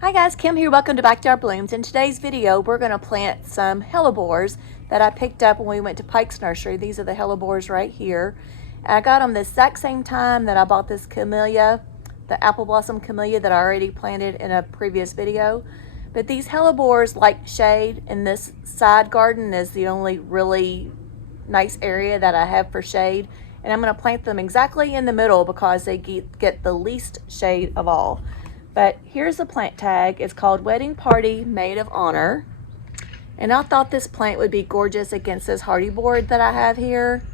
Hi guys, Kim here. Welcome to Backyard Blooms. In today's video, we're going to plant some hellebores that I picked up when we went to Pike's Nursery. These are the hellebores right here. And I got them the exact same time that I bought this camellia, the apple blossom camellia that I already planted in a previous video. But these hellebores like shade, and this side garden is the only really nice area that I have for shade. And I'm going to plant them exactly in the middle because they get the least shade of all. But here's the plant tag. It's called Wedding Party Maid of Honor. And I thought this plant would be gorgeous against this hardy board that I have here.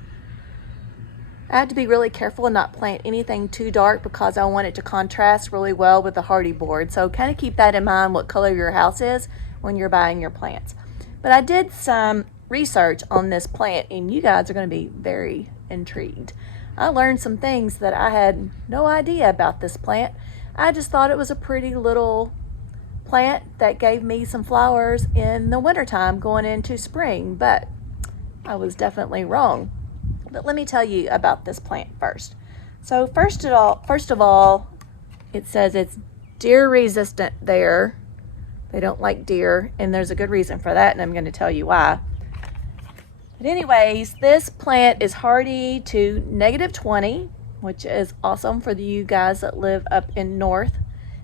I have to be really careful and not plant anything too dark because I want it to contrast really well with the hardy board. So kind of keep that in mind what color your house is when you're buying your plants. But I did some research on this plant and you guys are going to be very intrigued. I learned some things that I had no idea about this plant. I just thought it was a pretty little plant that gave me some flowers in the wintertime going into spring, but I was definitely wrong. But let me tell you about this plant first. So first of all, it says it's deer resistant there. They don't like deer, and there's a good reason for that, and I'm going to tell you why. But anyways, this plant is hardy to -20, which is awesome for you guys that live up in north.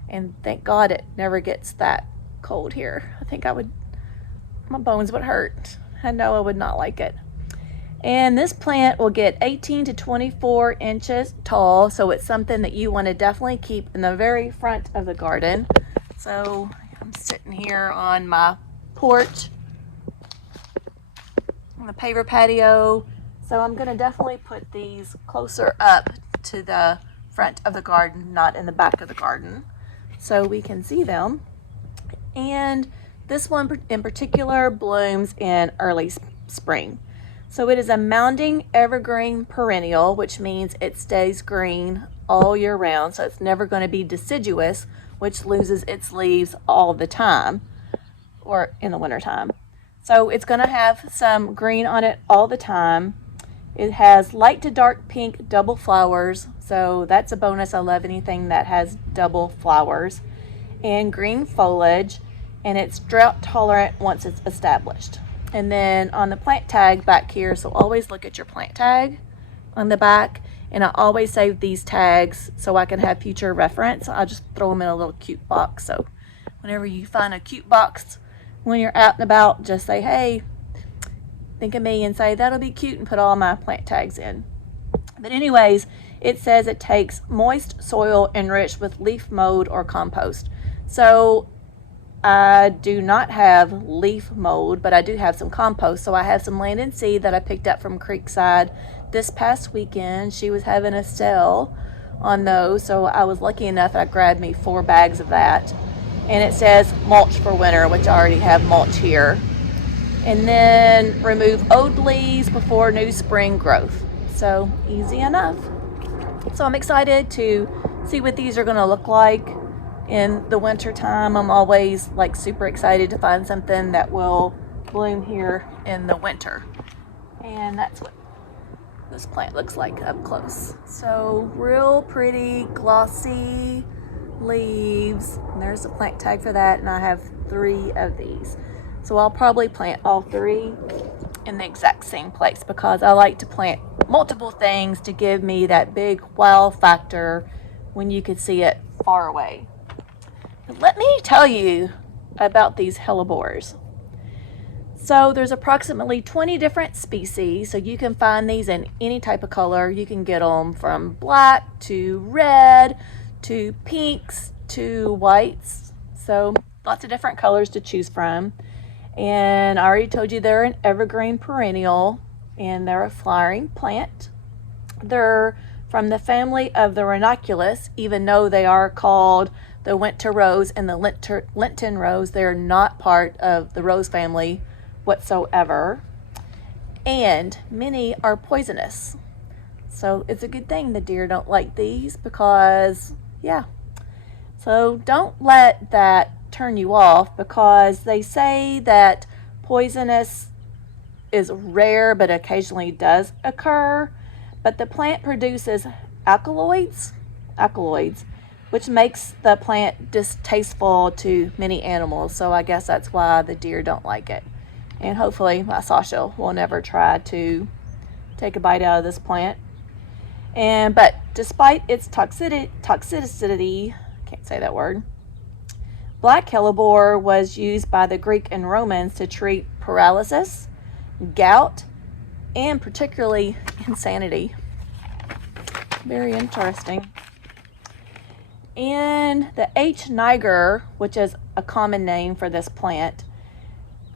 And thank God it never gets that cold here. I think my bones would hurt. I know I would not like it. And this plant will get 18 to 24 inches tall. So it's something that you want to definitely keep in the very front of the garden. So I'm sitting here on my porch on the paver patio. So I'm going to definitely put these closer up to the front of the garden, not in the back of the garden, so we can see them. And this one in particular blooms in early spring. So it is a mounding evergreen perennial, which means it stays green all year round. So it's never going to be deciduous, which loses its leaves all the time or in the wintertime. So it's going to have some green on it all the time. It has light to dark pink double flowers, so that's a bonus. I love anything that has double flowers, and green foliage, and it's drought tolerant once it's established. And then on the plant tag back here, so always look at your plant tag on the back, and I always save these tags so I can have future reference. I'll just throw them in a little cute box, so whenever you find a cute box when you're out and about, just say, hey, think of me, and say that'll be cute, and put all my plant tags in. But anyways, it says it takes moist soil enriched with leaf mold or compost. So I do not have leaf mold, but I do have some compost. So I have some land and seed that I picked up from Creekside this past weekend. She was having a sale on those, so I was lucky enough I grabbed me 4 bags of that. And it says mulch for winter, which I already have mulch here. And then remove old leaves before new spring growth. So easy enough. So I'm excited to see what these are going to look like in the winter time. I'm always like super excited to find something that will bloom here in the winter. And that's what this plant looks like up close. So real pretty glossy leaves. And there's the plant tag for that, and I have 3 of these. So I'll probably plant all 3 in the exact same place because I like to plant multiple things to give me that big wow factor when you could see it far away. But let me tell you about these hellebores. So there's approximately 20 different species, so you can find these in any type of color. You can get them from black to red to pinks to whites. So lots of different colors to choose from. And I already told you they're an evergreen perennial, and they're a flowering plant. They're from the family of the ranunculus, even though they are called the winter rose and the Lenten Rose. They're not part of the rose family whatsoever. And many are poisonous. So it's a good thing the deer don't like these because, yeah. So don't let that turn you off, because they say that poisonous is rare but occasionally does occur. But the plant produces alkaloids which makes the plant distasteful to many animals. So I guess that's why the deer don't like it. And hopefully my Sasha will never try to take a bite out of this plant. But despite its toxicity, can't say that word, black hellebore was used by the Greek and Romans to treat paralysis, gout, and particularly insanity. Very interesting. And the H. niger, which is a common name for this plant,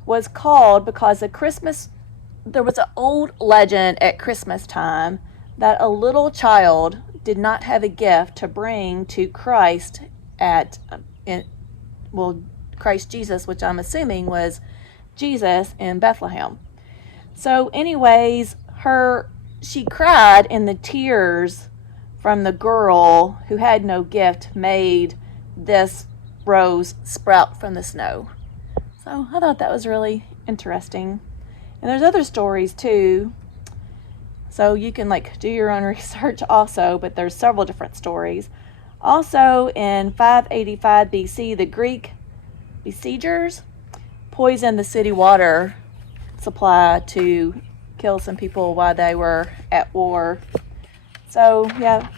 was called because there was an old legend at Christmas time that a little child did not have a gift to bring to Christ Christ Jesus, which I'm assuming was Jesus in Bethlehem. So anyways, she cried, and the tears from the girl who had no gift made this rose sprout from the snow. So I thought that was really interesting. And there's other stories too. So you can do your own research also, but there's several different stories. Also in 585 BC, the Greek besiegers poisoned the city water supply to kill some people while they were at war. So yeah,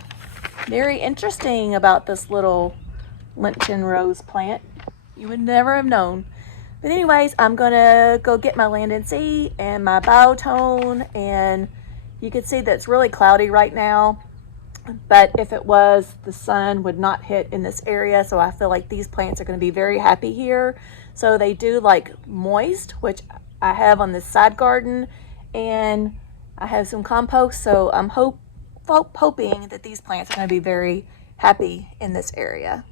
very interesting about this little Lenten Rose plant. You would never have known. But anyways, I'm gonna go get my land and sea and my biotone, and you can see that it's really cloudy right now, but if it was, the sun would not hit in this area, so I feel like these plants are going to be very happy here. So they do like moist, which I have on this side garden, and I have some compost, so I'm hoping that these plants are going to be very happy in this area.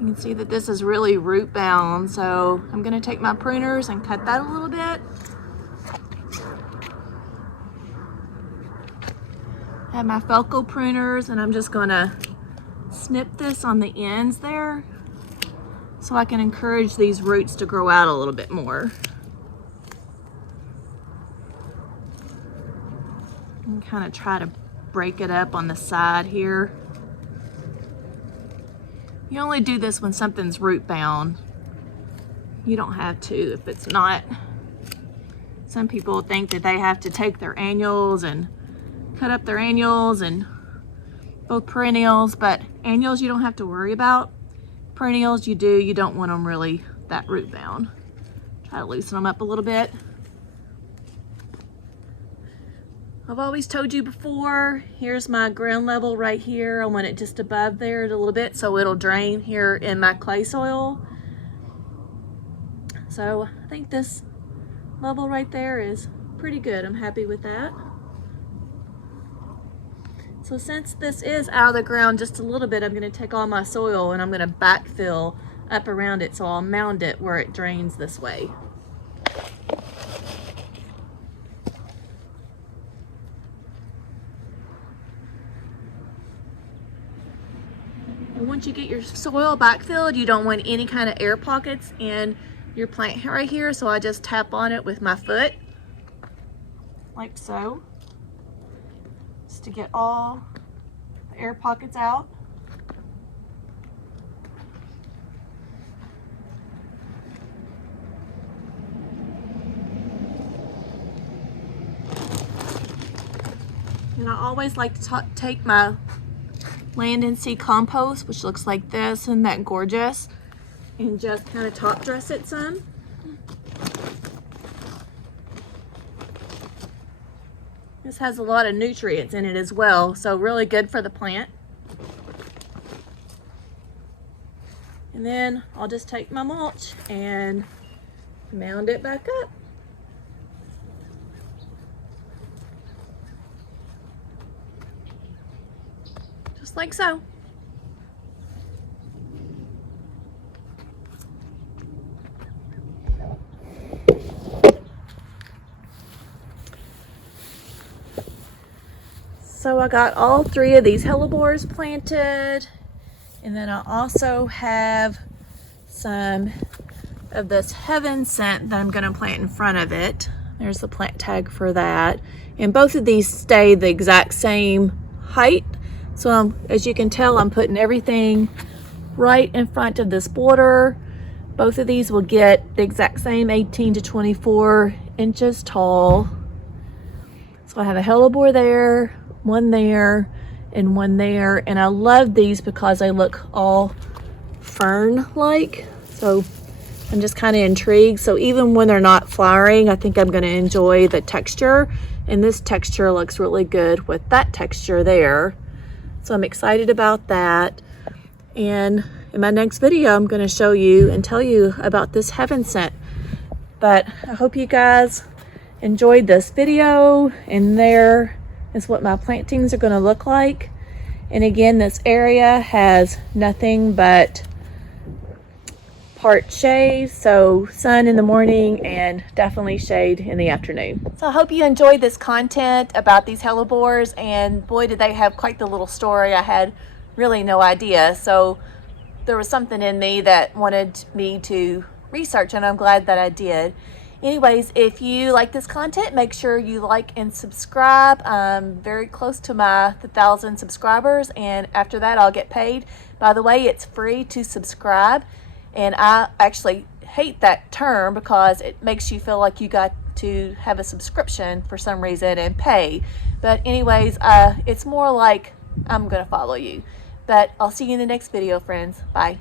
You can see that this is really root bound, so I'm going to take my pruners and cut that a little bit. I have my Felco pruners, and I'm just going to snip this on the ends there so I can encourage these roots to grow out a little bit more. And kind of try to break it up on the side here. You only do this when something's root bound. You don't have to if it's not. Some people think that they have to take their annuals and cut up their annuals and both perennials, but annuals you don't have to worry about. Perennials you do, you don't want them really that root bound. Try to loosen them up a little bit. I've always told you before, here's my ground level right here. I want it just above there a little bit so it'll drain here in my clay soil. So I think this level right there is pretty good. I'm happy with that. So since this is out of the ground just a little bit, I'm going to take all my soil and I'm going to backfill up around it, so I'll mound it where it drains this way. And once you get your soil backfilled, you don't want any kind of air pockets in your plant right here, so I just tap on it with my foot like so, just to get all the air pockets out. And I always like to take my land and sea compost, which looks like this, and that gorgeous, and just kind of top dress it some. This has a lot of nutrients in it as well, so really good for the plant. And then I'll just take my mulch and mound it back up. Just like so. So I got all 3 of these hellebores planted, and then I also have some of this heaven scent that I'm going to plant in front of it. There's the plant tag for that. And both of these stay the exact same height. So as you can tell, I'm putting everything right in front of this border. Both of these will get the exact same 18 to 24 inches tall. So I have a hellebore there, one there, and one there. And I love these because they look all fern-like. So I'm just kind of intrigued. So even when they're not flowering, I think I'm going to enjoy the texture. And this texture looks really good with that texture there. So I'm excited about that. And in my next video, I'm going to show you and tell you about this heaven scent. But I hope you guys enjoyed this video. And there is what my plantings are going to look like. And again, this area has nothing but part shade, so sun in the morning and definitely shade in the afternoon. So I hope you enjoyed this content about these hellebores, and boy did they have quite the little story. I had really no idea, so there was something in me that wanted me to research, and I'm glad that I did. Anyways, if you like this content, make sure you like and subscribe. I'm very close to my 1,000 subscribers, and after that I'll get paid. By the way, it's free to subscribe. And I actually hate that term because it makes you feel like you got to have a subscription for some reason and pay. But anyways, it's more like I'm going to follow you. But I'll see you in the next video, friends. Bye.